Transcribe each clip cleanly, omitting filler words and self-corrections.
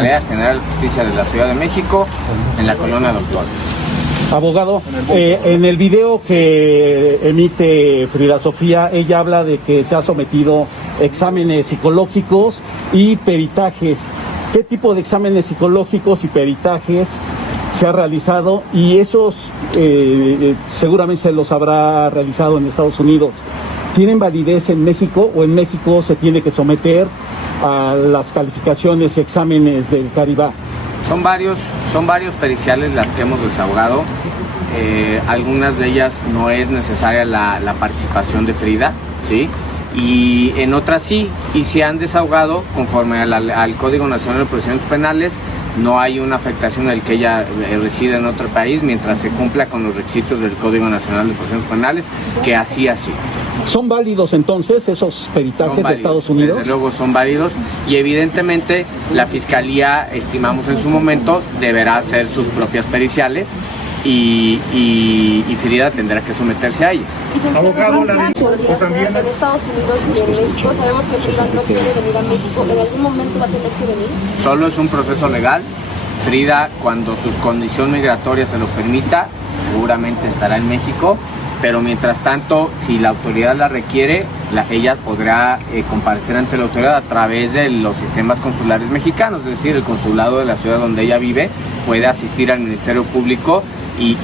General de Justicia de la Ciudad de México, en la colonia Doctores. Abogado, en el video que emite Frida Sofía, ella habla de que se ha sometido exámenes psicológicos y peritajes. ¿Qué tipo de exámenes psicológicos y peritajes se ha realizado? Y esos seguramente se los habrá realizado en Estados Unidos. ¿Tienen validez en México o en México se tiene que someter a las calificaciones y exámenes del Caribá? Son varios periciales las que hemos desahogado. Algunas de ellas no es necesaria la participación de Frida, ¿sí? Y en otras sí, y se han desahogado conforme al Código Nacional de Procedimientos Penales. No hay una afectación del que ella reside en otro país mientras se cumpla con los requisitos del Código Nacional de Procedimientos Penales, que así. ¿Son válidos entonces esos peritajes de Estados Unidos? Desde luego son válidos y evidentemente la Fiscalía, estimamos en su momento, deberá hacer sus propias periciales y Frida tendrá que someterse a ellas. Abogado, en Estados Unidos y en México sabemos que Frida no quiere venir a México. ¿En algún momento va a tener que venir? Solo es un proceso legal. Frida, cuando su condición migratoria se lo permita, seguramente estará en México. Pero mientras tanto, si la autoridad la requiere, ella podrá comparecer ante la autoridad a través de los sistemas consulares mexicanos, es decir, el consulado de la ciudad donde ella vive puede asistir al Ministerio Público y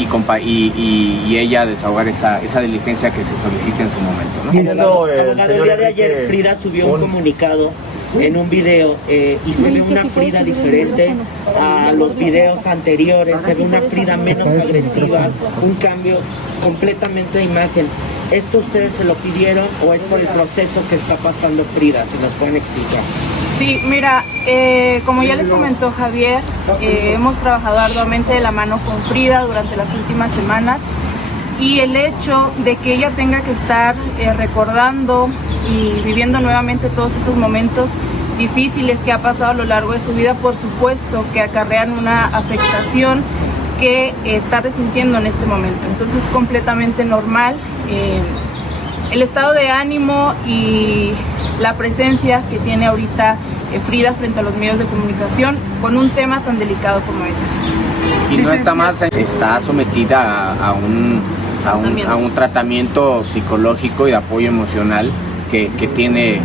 ella desahogar esa diligencia que se solicite en su momento, ¿no? Abogado, el día de ayer Frida subió un comunicado en un video y se ve una Frida diferente a los videos anteriores, se ve una Frida menos agresiva, un cambio completamente de imagen. ¿Esto ustedes se lo pidieron o es por el proceso que está pasando Frida? Si nos pueden explicar. Sí, mira, como ya les comentó Javier, hemos trabajado arduamente de la mano con Frida durante las últimas semanas y el hecho de que ella tenga que estar recordando y viviendo nuevamente todos esos momentos difíciles que ha pasado a lo largo de su vida, por supuesto que acarrean una afectación que está resintiendo en este momento. Entonces es completamente normal el estado de ánimo y la presencia que tiene ahorita Frida frente a los medios de comunicación con un tema tan delicado como ese. Y no está más, está sometida a un tratamiento psicológico y de apoyo emocional que tiene,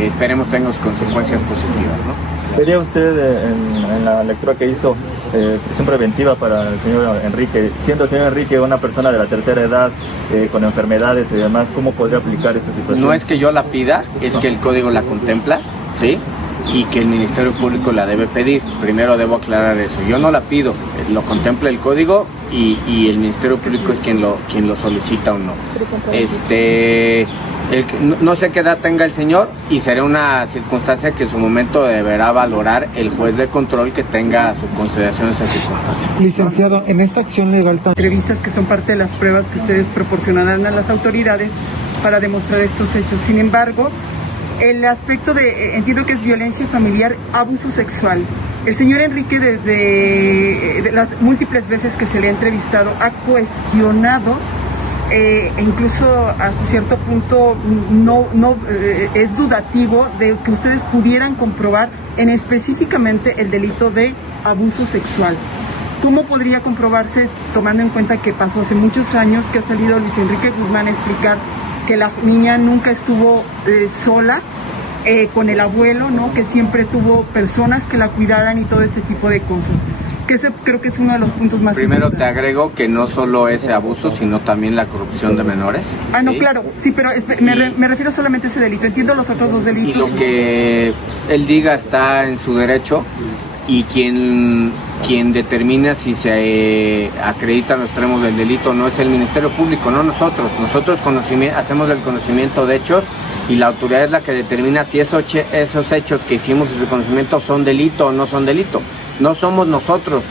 esperemos tenga consecuencias positivas, ¿no? ¿Vería usted en la lectura que hizo prisión preventiva para el señor Enrique, siendo el señor Enrique una persona de la tercera edad, con enfermedades y demás, cómo podría aplicar esta situación? No es que yo la pida, es que el código la contempla, ¿sí? Y que el Ministerio Público la debe pedir. Primero debo aclarar eso. Yo no la pido, lo contempla el código y el Ministerio Público es quien lo solicita o no. No sé qué edad tenga el señor y será una circunstancia que en su momento deberá valorar el juez de control que tenga a su consideración esa circunstancia. Licenciado, en esta acción legal, entrevistas que son parte de las pruebas que ustedes proporcionarán a las autoridades para demostrar estos hechos. Sin embargo, el aspecto entiendo que es violencia familiar, abuso sexual. El señor Enrique, desde las múltiples veces que se le ha entrevistado, ha cuestionado, incluso hasta cierto punto es dudativo de que ustedes pudieran comprobar específicamente el delito de abuso sexual. ¿Cómo podría comprobarse, tomando en cuenta que pasó hace muchos años, que ha salido Luis Enrique Guzmán a explicar que la niña nunca estuvo sola con el abuelo, ¿no? Que siempre tuvo personas que la cuidaran y todo este tipo de cosas? Que ese creo que es uno de los puntos más Primero importantes. te agrego que no solo ese abuso, sino también la corrupción de menores. Ah, no, ¿sí? claro, sí, pero me refiero solamente a ese delito, entiendo los otros dos delitos. Y lo que él diga está en su derecho y quien determina si se acredita los extremos del delito no es el Ministerio Público, no nosotros. Nosotros hacemos el conocimiento de hechos y la autoridad es la que determina si esos hechos que hicimos en su conocimiento son delito o no son delito. No somos nosotros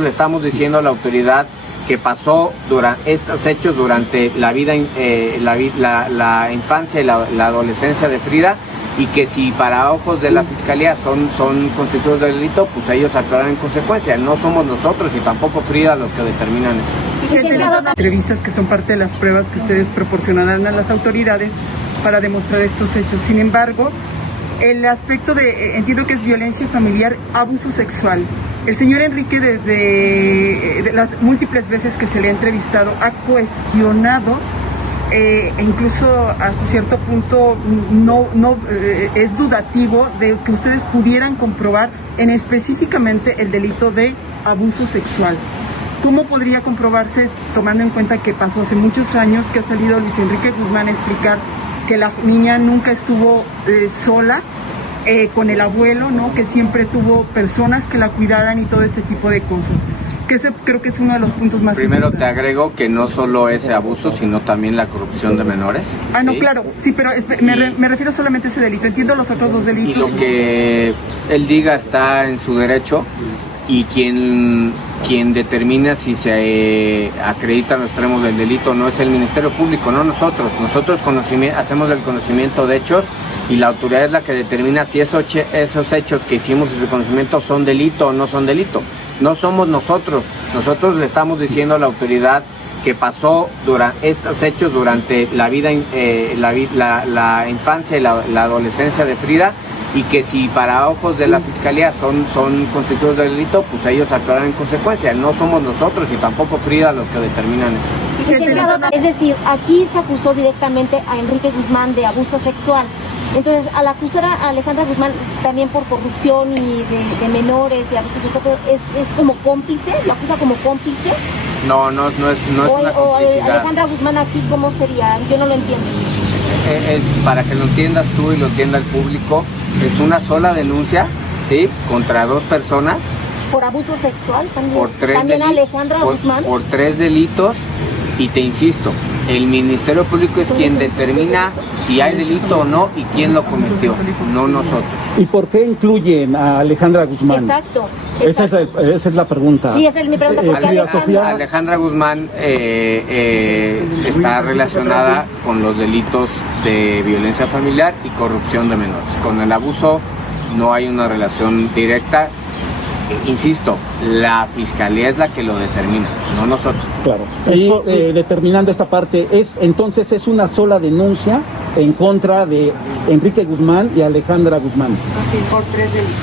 le estamos diciendo a la autoridad que pasó estos hechos durante la vida, la infancia y la adolescencia de Frida, y que si para ojos de la Fiscalía son constituidos de delito, pues ellos actuarán en consecuencia. No somos nosotros y tampoco Frida los que determinan eso. Entrevistas que son parte de las pruebas que ustedes proporcionarán a las autoridades para demostrar estos hechos. Sin embargo, el aspecto de, entiendo que es violencia familiar, abuso sexual. El señor Enrique, desde las múltiples veces que se le ha entrevistado, ha cuestionado, incluso hasta cierto punto es dudativo de que ustedes pudieran comprobar específicamente el delito de abuso sexual. ¿Cómo podría comprobarse, tomando en cuenta que pasó hace muchos años, que ha salido Luis Enrique Guzmán a explicar que la niña nunca estuvo sola con el abuelo, ¿no? Que siempre tuvo personas que la cuidaran y todo este tipo de cosas? Que ese creo que es uno de los puntos más Primero importantes. te agrego que no solo ese abuso, sino también la corrupción de menores. Ah, no, ¿sí? claro, sí, pero me refiero solamente a ese delito. Entiendo los otros dos delitos. Y lo que él diga está en su derecho, y quien determina si se acredita los extremos del delito no es el Ministerio Público, no nosotros. Nosotros hacemos el conocimiento de hechos, y la autoridad es la que determina si esos hechos que hicimos ese conocimiento son delito o no son delito. No somos nosotros. Nosotros le estamos diciendo a la autoridad que pasó estos hechos durante la vida, la infancia y la adolescencia de Frida, y que si para ojos de la Fiscalía son constituidos de delito, pues ellos actuarán en consecuencia. No somos nosotros y tampoco Frida los que determinan eso. Es decir, aquí se acusó directamente a Enrique Guzmán de abuso sexual. Entonces, al acusar a Alejandra Guzmán también por corrupción y de menores y abuso sexual, ¿es como cómplice? ¿Lo acusa como cómplice? No es una complicidad. Alejandra Guzmán aquí, ¿cómo sería? Yo no lo entiendo. Es para que lo entiendas tú y lo entienda el público, es una sola denuncia, ¿sí? Contra dos personas. ¿Por abuso sexual también? Por tres ¿También Alejandra Guzmán? Por 3 delitos, y te insisto, el Ministerio Público es quien determina si hay delito o no y quién lo cometió, no nosotros. ¿Y por qué incluyen a Alejandra Guzmán? Exacto. Esa es la pregunta. Sí, esa es mi pregunta. ¿Por qué Sofía? Alejandra Guzmán está relacionada con los delitos de violencia familiar y corrupción de menores. Con el abuso no hay una relación directa. Insisto, la Fiscalía es la que lo determina, no nosotros. Claro. Y determinando esta parte, entonces es una sola denuncia en contra de Enrique Guzmán y Alejandra Guzmán. Así, por 3 delitos.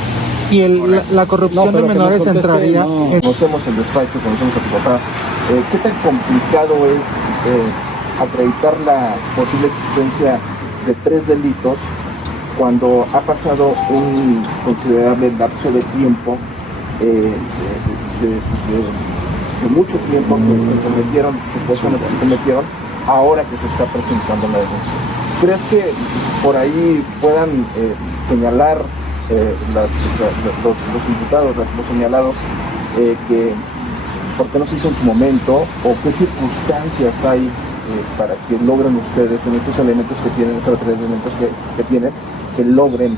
Y la corrupción de menores entraría en... Conocemos el despacho, conocemos a tu papá. ¿Qué tan complicado es acreditar la posible existencia de 3 delitos cuando ha pasado un considerable lapso de tiempo, de mucho tiempo que se cometieron, supuestamente se cometieron, ahora que se está presentando la denuncia? ¿Crees que por ahí puedan señalar los imputados, los señalados, que por qué no se hizo en su momento, o qué circunstancias hay para que logren ustedes en estos elementos que tienen, esos 3 elementos que tienen, que logren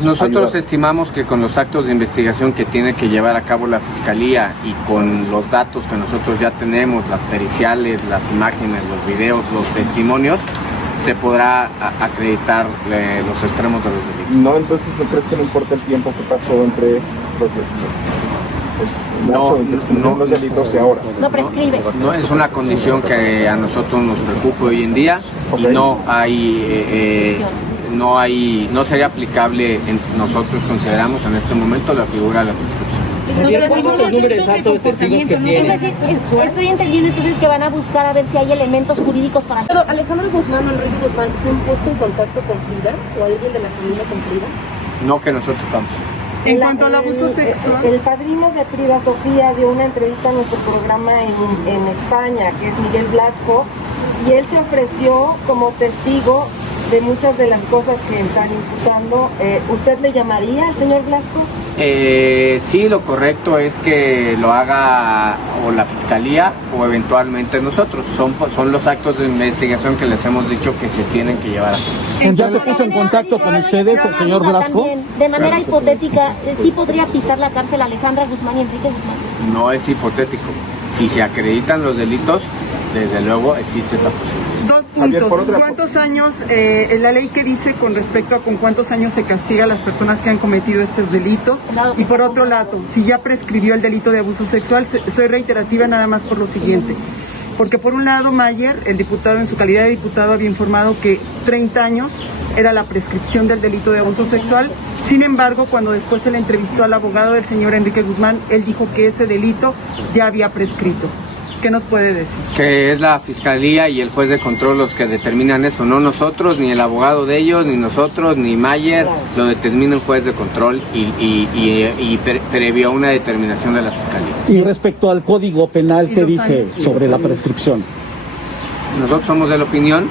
nosotros ayudar? estimamos que con los actos de investigación que tiene que llevar a cabo la Fiscalía y con los datos que nosotros ya tenemos, las periciales, las imágenes, los videos, los testimonios, se podrá acreditar los extremos de los delitos. No, entonces, ¿no crees que no importa el tiempo que pasó entre los delitos que ahora? No prescribe. No es una condición que a nosotros nos preocupa hoy en día, y no sería aplicable, nosotros consideramos en este momento, la figura de la prescripción. ¿Cuál es el número exacto de testigos que tienen? Estoy entendiendo entonces que van a buscar a ver si hay elementos jurídicos para... Pero Alejandra Guzmán o Enrique Guzmán, ¿se han puesto en contacto con Frida o alguien de la familia con Frida? No que nosotros sepamos. En cuanto al abuso sexual, el padrino de Frida Sofía dio una entrevista a nuestro programa en España, que es Miguel Blasco, y él se ofreció como testigo de muchas de las cosas que están imputando. ¿Usted le llamaría al señor Blasco? Sí, lo correcto es que lo haga o la Fiscalía o eventualmente nosotros. Son los actos de investigación que les hemos dicho que se tienen que llevar a cabo. ¿Ya se puso en contacto con ustedes el señor Blasco? También, de manera hipotética, ¿sí podría pisar la cárcel Alejandra Guzmán y Enrique Guzmán? No es hipotético. Si se acreditan los delitos, desde luego existe esa posibilidad. 2 puntos. ¿Cuántos años, la ley que dice con respecto a con cuántos años se castiga a las personas que han cometido estos delitos? Y por otro lado, si ya prescribió el delito de abuso sexual, soy reiterativa nada más por lo siguiente. Porque por un lado, Mayer, el diputado, en su calidad de diputado, había informado que 30 años era la prescripción del delito de abuso sexual. Sin embargo, cuando después se le entrevistó al abogado del señor Enrique Guzmán, él dijo que ese delito ya había prescrito. ¿Qué nos puede decir? Que es la Fiscalía y el juez de control los que determinan eso, no nosotros, ni el abogado de ellos, ni nosotros, ni Mayer, lo determina un juez de control y previo a una determinación de la Fiscalía. Y respecto al Código Penal, ¿qué dice sobre la prescripción? Nosotros somos de la opinión